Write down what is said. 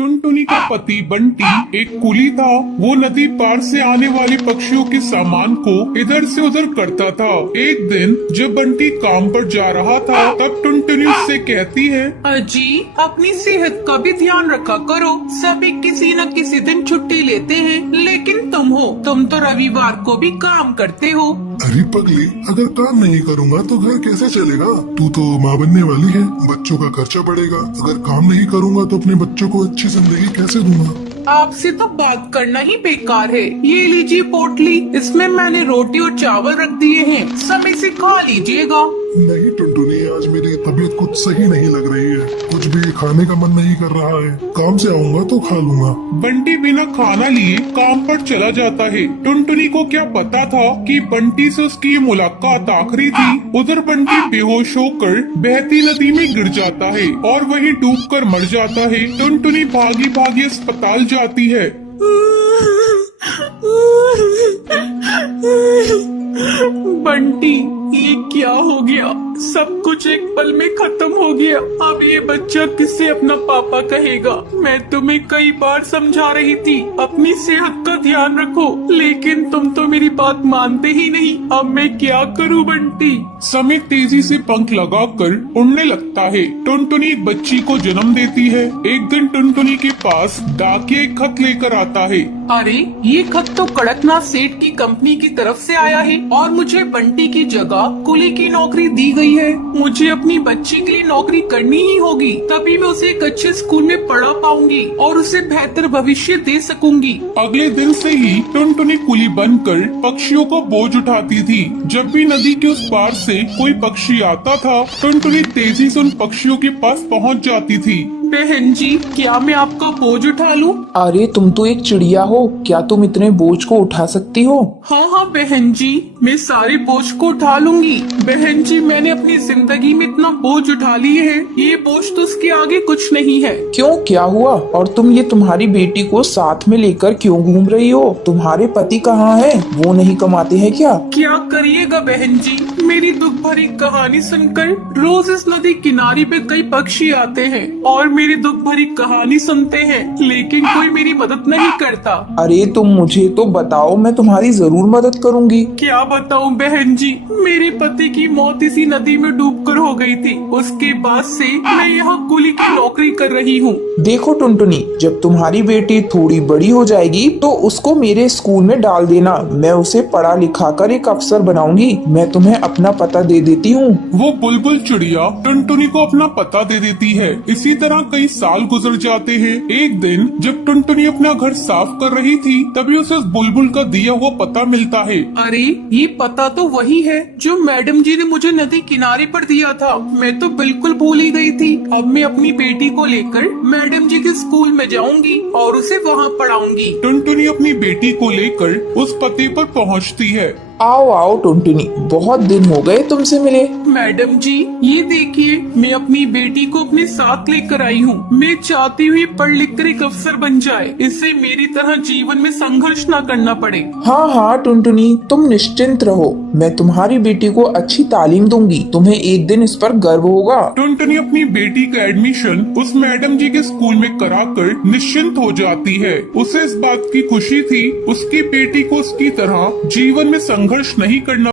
टुनटुनी का पति बंटी एक कुली था। वो नदी पार से आने वाले पक्षियों के सामान को इधर से उधर करता था। एक दिन जब बंटी काम पर जा रहा था तब टुनटुनी उससे कहती है, अजी अपनी सेहत का भी ध्यान रखा करो। सभी किसी न किसी दिन छुट्टी लेते हैं, लेकिन तुम तो रविवार को भी काम करते हो। अरे पगली, अगर काम नहीं करूँगा तो घर कैसे चलेगा? तू तो माँ बनने वाली है, बच्चों का खर्चा बढ़ेगा। अगर काम नहीं करूँगा तो अपने बच्चों को अच्छी जिंदगी कैसे दूंगा? आपसे तो बात करना ही बेकार है। ये लीजिए पोटली, इसमें मैंने रोटी और चावल रख दिए हैं, समय से खा लीजिएगा। नहीं टुनटुनी, आज मेरी तबीयत कुछ सही नहीं लग रही है, कुछ भी खाने का मन नहीं कर रहा है। काम से आऊंगा तो खा लूंगा। बंटी बिना खाना लिए काम पर चला जाता है। टुनटुनी को क्या पता था कि बंटी से उसकी ये मुलाकात आखिरी थी। उधर बंटी बेहोश होकर बहती नदी में गिर जाता है और वहीं डूबकर मर जाता है। टुनटुनी भागी भागी अस्पताल जाती है। बंटी, ये क्या हो गया? सब कुछ एक पल में खत्म हो गया। अब ये बच्चा किससे अपना पापा कहेगा? मैं तुम्हें कई बार समझा रही थी अपनी सेहत का ध्यान रखो, लेकिन तुम तो मेरी बात मानते ही नहीं। अब मैं क्या करूं बंटी? समय तेजी से पंख लगाकर उड़ने लगता है। टुनटुनी एक बच्ची को जन्म देती है। एक दिन टुनटुनी के पास डाकिया एक खत लेकर आता है। अरे ये खत तो कड़कनाथ सेठ की कंपनी की तरफ से आया है और मुझे बंटी की जगह कुली की नौकरी दी गई है। मुझे अपनी बच्ची के लिए नौकरी करनी ही होगी, तभी मैं उसे एक अच्छे स्कूल में पढ़ा पाऊंगी और उसे बेहतर भविष्य दे सकूंगी। अगले दिन से ही टुनटुनी कुली बनकर पक्षियों को बोझ उठाती थी। जब भी नदी के उस पार से कोई पक्षी आता था, टुनटुनी तेजी से उन पक्षियों के पास पहुंच जाती थी। बहन जी, क्या मैं आपका बोझ उठा लूं? अरे तुम तो एक चिड़िया हो, क्या तुम इतने बोझ को उठा सकती हो? हाँ बहन जी, मैं सारे बोझ को उठा लूंगी। बहन जी, मैंने अपनी जिंदगी में इतना बोझ उठा लिए है, ये बोझ तो उसके आगे कुछ नहीं है। क्यों, क्या हुआ? और तुम ये तुम्हारी बेटी को साथ में लेकर क्यों घूम रही हो? तुम्हारे पति कहाँ हैं? वो नहीं कमाते हैं क्या? क्या करिएगा बहन जी, मेरी दुख भरी कहानी सुनकर रोज इस नदी किनारे पे कई पक्षी आते हैं और मेरी दुख भरी कहानी सुनते हैं, लेकिन कोई मेरी मदद नहीं करता। अरे तुम मुझे तो बताओ, मैं तुम्हारी जरूर मदद करूंगी। क्या बताऊं बहन जी, मेरे पति की मौत इसी नदी में डूबकर हो गई थी। उसके बाद से मैं यहाँ कुली की नौकरी कर रही हूँ। देखो टुनटुनी, जब तुम्हारी बेटी थोड़ी बड़ी हो जाएगी तो उसको मेरे स्कूल में डाल देना। मैं उसे पढ़ा लिखा कर एक अफसर बनाऊंगी। मैं तुम्हें अपना पता दे देती हूँ। वो बुलबुल चिड़िया टुनटुनी को अपना पता दे देती है। इसी तरह कई साल गुजर जाते हैं। एक दिन जब टुनटुनी अपना घर साफ कर रही थी, तभी उसे उस बुलबुल का दिया हुआ पता मिलता है। अरे ये पता तो वही है जो मैडम जी ने मुझे नदी किनारे पर दिया था। मैं तो बिल्कुल भूल ही गई थी। अब मैं अपनी बेटी को लेकर मैडम जी के स्कूल में जाऊंगी और उसे वहाँ पढ़ाऊंगी। टुनटुनी अपनी बेटी को लेकर उस पते पर पहुंचती है। आओ आओ टुनटुनी, बहुत दिन हो गए तुमसे मिले। मैडम जी, ये देखिए, मैं अपनी बेटी को अपने साथ लेकर आई हूँ। मैं चाहती हूँ ये पढ़ लिख कर एक अफसर बन जाए, इससे मेरी तरह जीवन में संघर्ष न करना पड़े। हाँ टुनटुनी, तुम निश्चिंत रहो, मैं तुम्हारी बेटी को अच्छी तालीम दूंगी। तुम्हें एक दिन इस पर गर्व होगा। टुनटुनी अपनी बेटी का एडमिशन उस मैडम जी के स्कूल में कराकर निश्चिंत हो जाती है। उसे इस बात की खुशी थी उसकी बेटी को उसकी तरह जीवन में संघर्ष नहीं करना